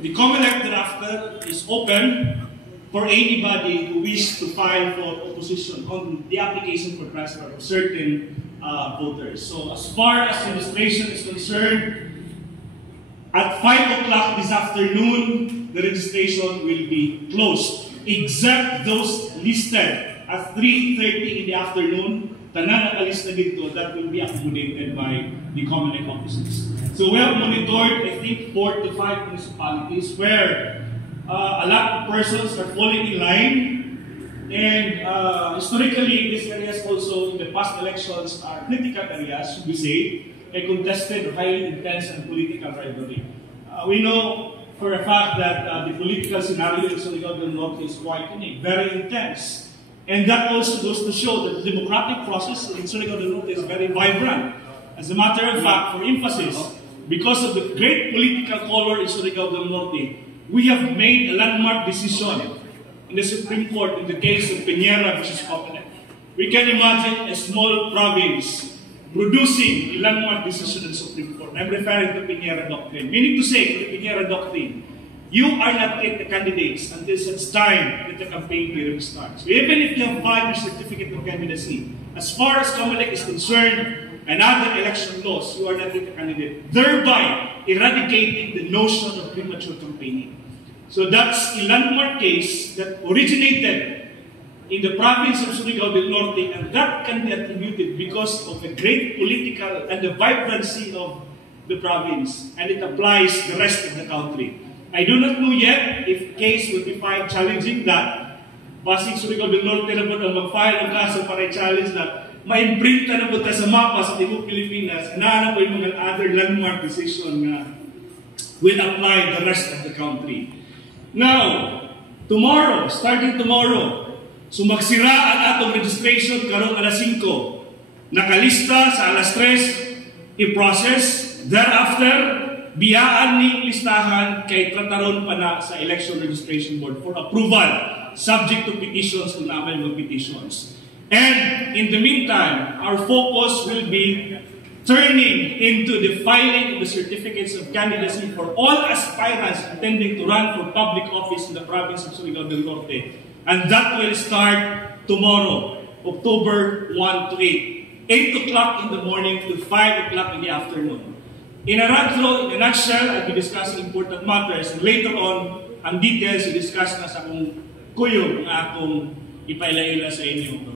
the COMELEC thereafter is open for anybody who wishes to file for opposition on the application for transfer of certain voters. So as far as registration is concerned, at 5 o'clock this afternoon, the registration will be closed, except those listed at 3:30 in the afternoon. Tanan nakalista dito, that will be accommodated by the COMELEC offices. So we have monitored, I think, 4 to 5 municipalities where a lot of persons are falling in line, and historically, these areas also in the past elections are critical areas, should we say, a contested, highly intense and political rivalry. We know for a fact that the political scenario in Surigao del Norte is quite unique, very intense. And that also goes to show that the democratic process in Surigao del Norte is very vibrant. As a matter of fact, for emphasis, because of the great political color in Surigao del Norte, we have made a landmark decision in the Supreme Court in the case of Piñera versus COMELEC. We can imagine a small province producing a landmark decision in the Supreme Court. I'm referring to Piñera Doctrine. Meaning to say, the Piñera Doctrine, you are not yet the candidates until such time that the campaign period starts. So even if you have filed your certificate of candidacy, as far as COMELEC is concerned, and other election laws, you are not yet a candidate, thereby eradicating the notion of premature campaigning. So that's a landmark case that originated in the province of Surigao del Norte, and that can be attributed because of the great political and the vibrancy of the province, and it applies the rest of the country. I do not know yet if case will be filed challenging that. Pasig Surigao del Norte na po ang mag-file ang kaso para i-challenge that ma-imprinta na po sa mapa sa Timog Pilipinas, na po yung mga other landmark decision na will apply the rest of the country. Now, tomorrow, starting tomorrow, sumagsira ang atong registration karong alas 5. Nakalista sa alas 3, i-process. Thereafter, biyaan ni listahan kay trataron pa na sa Election Registration Board for approval, subject to petitions kung naman mga petitions. And in the meantime, our focus will be turning into the filing of the certificates of candidacy for all aspirants intending to run for public office in the province of Surigao del Norte. And that will start tomorrow, October 1 to 8. 8 o'clock in the morning to 5 o'clock in the afternoon. In a nutshell, I'll be discussing important matters. And later on, ang details i-discuss na sa akong kuyog na akong ipailaila sa inyo.